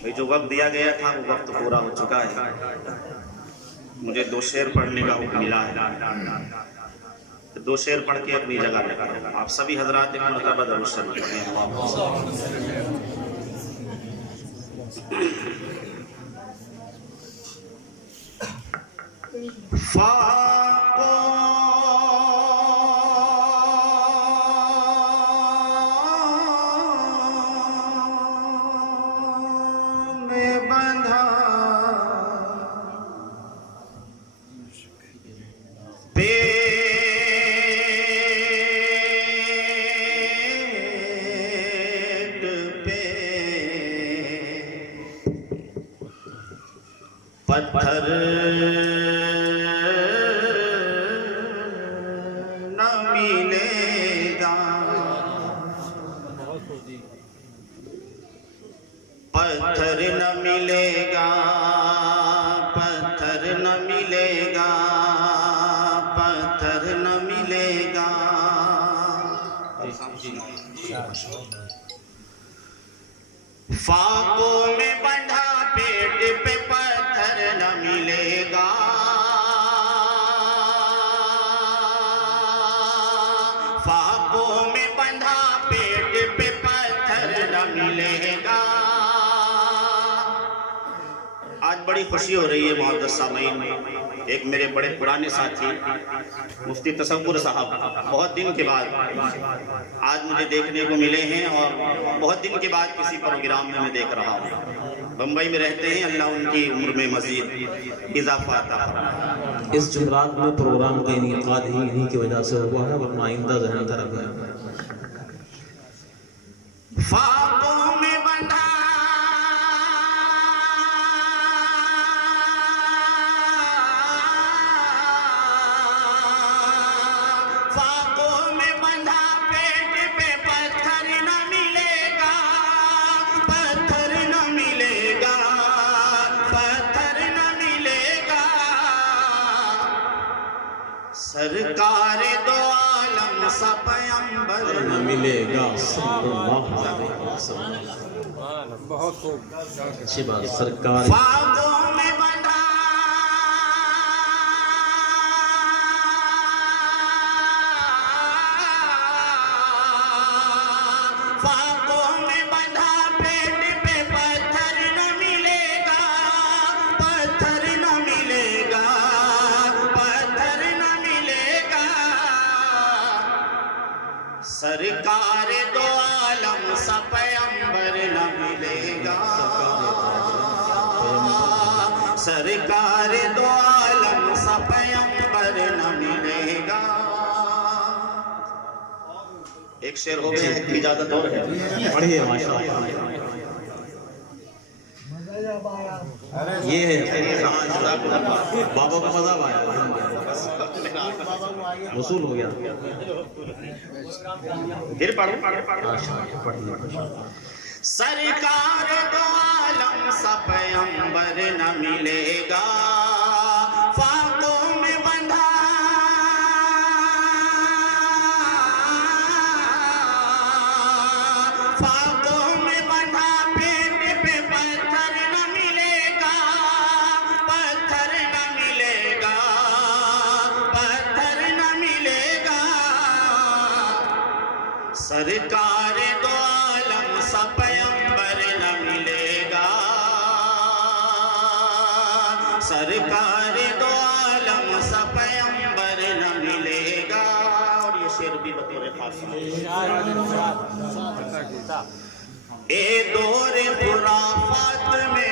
بھئی جو وقت دیا گیا تھا وہ وقت پورا ہو چکا ہے. مجھے 2 شعر پڑھنے کا حکم ملا ہے. 2 شعر پڑھ کے اپنی جگہ رکھا. آپ سبھی حضرات ایک مرتبہ درود شریف پڑھیں. میں بندھا پیٹ پہ پتھر نہ ملے گا. پتھر نہ ملے گا. پتھر نہ ملے گا. پتھر نہ ملے گا. فاقوں میں بندھا پیٹ پہ پتھر نہ ملے گا. فاقوں میں بندھا پیٹ پہ پتھر نہ ملے گا. آج بڑی خوشی ہو رہی ہے معزز سامعین. ایک میرے بڑے پرانے ساتھی مفتی تصور صاحب بہت دن کے بعد آج مجھے دیکھنے کو ملے ہیں، اور بہت دن کے بعد کسی پروگرام میں دیکھ رہا ہوں. بمبئی میں رہتے ہیں. اللہ ان کی عمر میں مزید اضافہ عطا فرمائے. اس جمعرات میں پروگرام کا انعقاد ہی انہی کی وجہ سے ہوا ہے، ورنہ آئندہ ذہن طرف ہے. فاقوں میں بندھا سرکار دو عالم سا پیمبر نہ ملے گا. صلی اللہ علیہ وسلم. بہت خوب. اچھی بات. سرکار فاقوں میں بندھا فاقوں میں بندھا پیٹ پہ پتھر نہ ملے گا. پتھر نہ ملے گا. پتھر نہ ملے گا. سرکار دو عالم سا پیمبر نہ ملے گا. سرکار دو عالم سا پیمبر نہ ملے گا. ایک شعر ہو گیا ہے، اجازت اور ہے. پڑھیے. ماشاءاللہ. یہ ہے بابا کو مزہ آیا. وصول ہو گیا. پھر پڑھو. پڑھیے. سرکار دو عالم سا پیمبر نہ ملے گا. فاقوں میں بندھا فاقوں میں بندھا پیٹ پہ پتھر نہ ملے گا. پتھر نہ ملے گا. پتھر نہ ملے گا. سرکار دو عالم سا پیمبر نہ ملے گا. سرکار دو عالم سا پیمبر نہ ملے گا. اور یہ شعر بھی بطور خاص اے دور خرافات میں